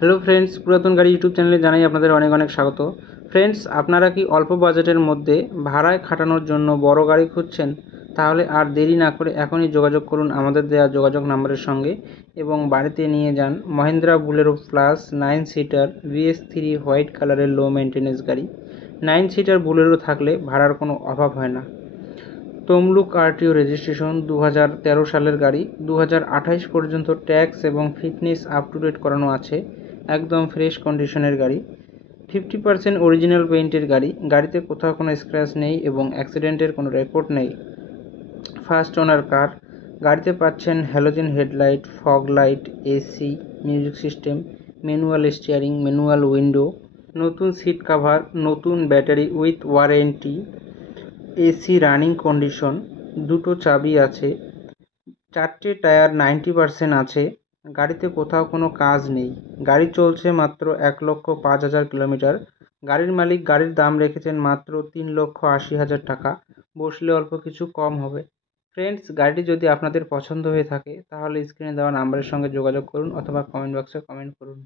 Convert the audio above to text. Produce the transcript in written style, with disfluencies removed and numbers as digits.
Hello friends, পুরাতন গাড়ি YouTube চ্যানেলে জানাই আপনাদের অনেক অনেক স্বাগত। ফ্রেন্ডস, আপনারা কি অল্প বাজেটের মধ্যে ভাড়ায় খাটানোর জন্য বড় গাড়ি খুঁজছেন? তাহলে আর দেরি না করে এখনই যোগাযোগ করুন আমাদের দেওয়া যোগাযোগ নাম্বারের সঙ্গে এবং বাড়িতে নিয়ে যান Mahindra Bolero plus 9 seater VS3 white কালারের লো মেনটেন্যান্স গাড়ি। 9 সিটার বুলেরো থাকলে ভাড়ার কোনো অভাব হয় না। তমলুক RTO রেজিস্ট্রেশন 2013 সালের গাড়ি, 2028 পর্যন্ত ট্যাক্স এবং ফিটনেস আপ টু ডেট করানো আছে। একদম ফ্রেশ কন্ডিশনের গাড়ি, 50% অরিজিনাল পেইন্টের গাড়ি, গাড়িতে কোথাও কোনো স্ক্র্যাচ নেই এবং অ্যাক্সিডেন্টের কোনো রেকর্ড নেই। ফার্স্ট ওনার কার, গাড়িতে পাচ্ছেন halogen headlight, fog light, AC, music system, manual steering, manual window, নতুন সিট কাভার, নতুন battery with warranty, AC running condition, দুটো চাবি আছে, 4টে টায়ার 90% আছে। গাড়িতে কোথাও কোনো কাজ নেই। গাড়ি চলছে মাত্র 1,05,000 কিলোমিটার। গাড়ির মালিক গাড়ির দাম রেখেছেন মাত্র 3,80,000 টাকা। বসলে অল্প কিছু কম হবে। ফ্রেন্ডস, গাড়িটি যদি আপনাদের পছন্দ হয়ে থাকে তাহলে স্ক্রিনে দেওয়া নাম্বারের সঙ্গে যোগাযোগ করুন অথবা কমেন্ট বক্সে কমেন্ট করুন।